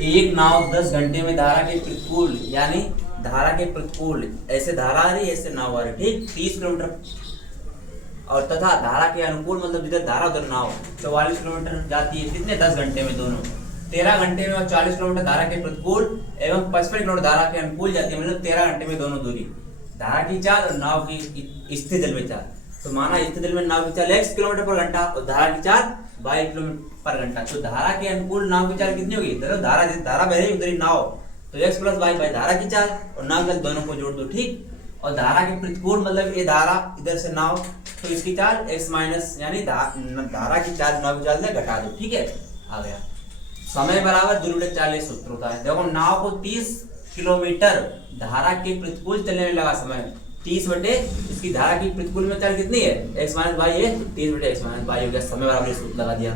एक नाव 10 घंटे में धारा के प्रतिकूल यानी धारा के प्रतिकूल ऐसे धारा आ रही ऐसे नाव आ रही, ठीक 30 किलोमीटर और तथा धारा के अनुकूल मतलब जिधर धारा उधर नाव 44 किलोमीटर जाती है। कितने 10 घंटे में दोनों 13 घंटे में और 40 किलोमीटर धारा के प्रतिकूल एवं 55 किलोमीटर धारा के अनुकूल जाती है, मतलब 13 घंटे में दोनों दूरी। धारा की चाल और नाव की स्थिर जल में चाल, तो माना स्थिर जल में नाव की चाल x किलोमीटर पर घंटा और धारा की चाल y किलोमीटर पर घंटा। तो धारा के अनुकूल नाव की चाल कितनी होगी, धारा बह रही उधर नाव, तो x प्लस वाई बाई धारा की चाल और नाव की चाल दोनों को जोड़ दो, ठीक। और धारा के प्रतिकूल मतलब ये धारा इधर से नाव, तो इसकी चाल x माइनस यानी धारा की चाल नाव की चाल से घटा दो, ठीक है। आ गया समय बराबर दूरी बटे 40 सूत्र होता है। देखो नाव को 30 किलोमीटर धारा के प्रतिकूल चलने में लगा समय 30 बटे इसकी धारा की प्रतिकूल में चाल कितनी है x माइनस बाई है, 30 बटे x माइनस बाई हो गया। समय बराबर सूत्र लगा दिया।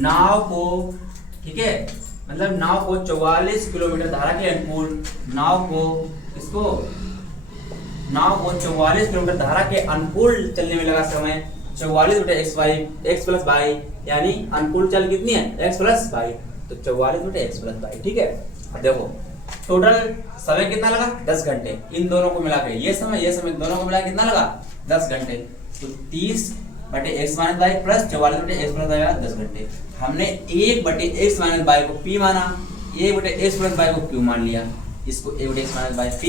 नाव को, ठीक है, मतलब नाव को 44 किलोमीटर धारा के अनुकूल नाव को 44 किलोमीटर धारा के अनुकूल चलने में लगा समय 44 बटे x प्लस बाई यानी अनुकूल चाल कितनी है x प्लस बाई, तो 44 बटे x प्लस बाई, ठीक है। अब देखो टोटल समय कितना लगा 10 घंटे, इन दोनों को मिला के ये समय दोनों को मिला के कितना लगा 10 घंटे, तो 30 बटे x माइनस बाई प्लस 44 बटे x प्लस बाई 10 घंटे। हमने 1 बटे x माइनस बाई को p माना, 1 बटे x प्लस बाई को q मान लिया, इसको 1 बटे x माइनस बाई p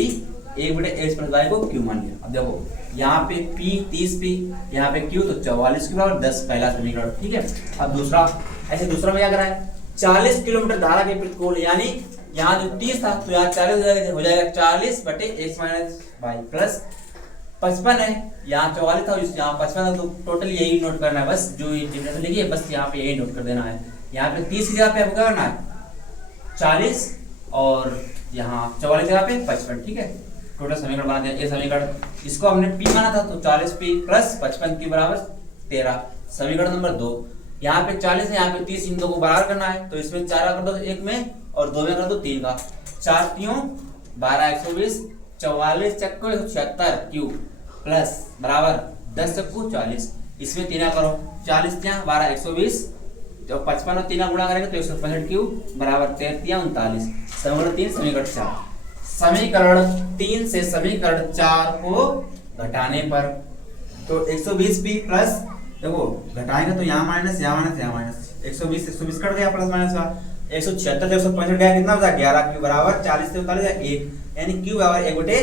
1 बटे x प्लस बाई को q मान लिया। अब देखो यहाँ पे p 30p यहाँ पे q, तो 44 के बराबर 10 पहला समीकरण, ठीक है। अब दूसरा ऐसे दूसरा में क्या करा है 40 किलोमीटर धारा के प्रतिकूल यानी यहाँ जो 30 था तो यहाँ 40 हो जाएगा 40 बटे x माइनस बाई प्लस 55 है, यहाँ 44 था यहाँ 55 था, तो टोटल यही नोट करना है बस, जो डिफरेंस लिखी है बस यहाँ पे यही नोट कर देना है। यहाँ पे 30 की जगह पे आपको क्या करना है 40 और यहाँ 44 की जगह पे 55, ठीक है। टोटल समीकरण बना दिया। ये समीकरण इसको हमने p माना था तो 40p प्लस 55 के बराबर 13, समीकरण नंबर 2। यहाँ पे 40 है यहाँ पे 30, इन दो को बराबर करना है, तो इसमें 4 कर दो 1 में और 2 में कर दो 3 का, 4 तीयों 12 120 44 चक्को 176 क्यू प्लस बराबर 10 चक्कू 40, इसमें 3 करो 40 तिया 12 120 तो 55 और 3 गुणा करेंगे तो 165 क्यू बराबर 13 39, समीकरण 3 समीकरण 4। समीकरण 3 से समीकरण 4 को घटाने पर तो 120p प्लस, देखो घटाएंगे तो यहाँ माइनस 120 कट गया प्लस माइनस का 176 से 165 गया कितना बचा 11 क्यू बराबर 40 से 39 1 यानी क्यू बराबर 1 बटे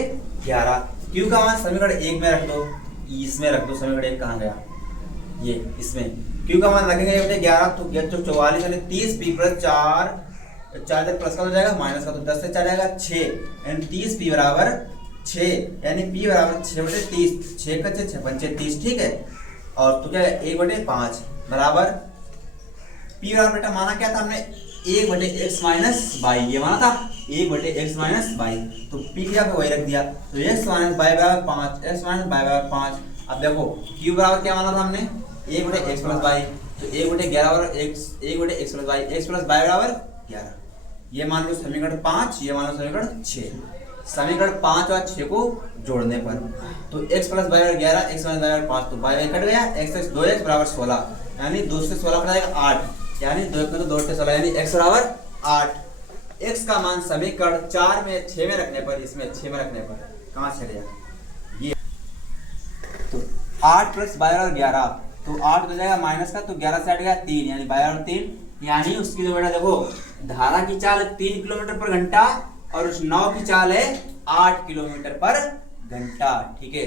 11। क्यू का मान समीकरण 1 में रख दो, इसमें रख दो, समीकरण 1 कहाँ गया ये इसमें, क्यू का मान रखेंगे 1 बटे 11 तो 44 यानी 30p प्लस 4 तक प्लस का हो जाएगा माइनस का, तो 10 से 4 जाएगा 6 यानी 30p बराबर 6 यानी p बराबर 6 बटे 30, 6 का 6 पंचे 30, ठीक है। और तो क्या है 1 बटे 5 बराबर p बराबर बेटा माना क्या था हमने 1 बटे x माइनस बाई, ये माना था 1 बटे x माइनस बाई, तो p क्या वही रख दिया, तो x माइनस बाई बराबर 5, x माइनस बाई बराबर 5। अब देखो q बराबर क्या माना था हमने 1 बटे x प्लस बाई, तो 1 बटे 11 बराबर 1 बटे x plus by, x plus by बराबर 11, ये मान लो समीकरण 5, ये मान लो समीकरण 6। समीकरण 5 और 6 को जोड़ने पर तो x प्लस बाई बराबर 11 x माइनस बाई बराबर 5, तो बाई कट गया x 2x बराबर 16 यानी 2 से 16 कट जाएगा 8 यानी 2 में तो 2 से 16 यानी x बराबर 8। x का मान समीकरण 4 में 6 में रखने पर, इसमें 6 में रखने पर कहाँ चलेगा ये, तो 8 प्लस बाई बराबर 11 तो 8 हो जाएगा माइनस का, तो 11 से हट गया 3 यानी बाई बराबर 3 यानी उसकी जो बेटा देखो धारा की चाल 3 किलोमीटर पर घंटा और उस नाव की चाल है 8 किलोमीटर पर घंटा, ठीक है।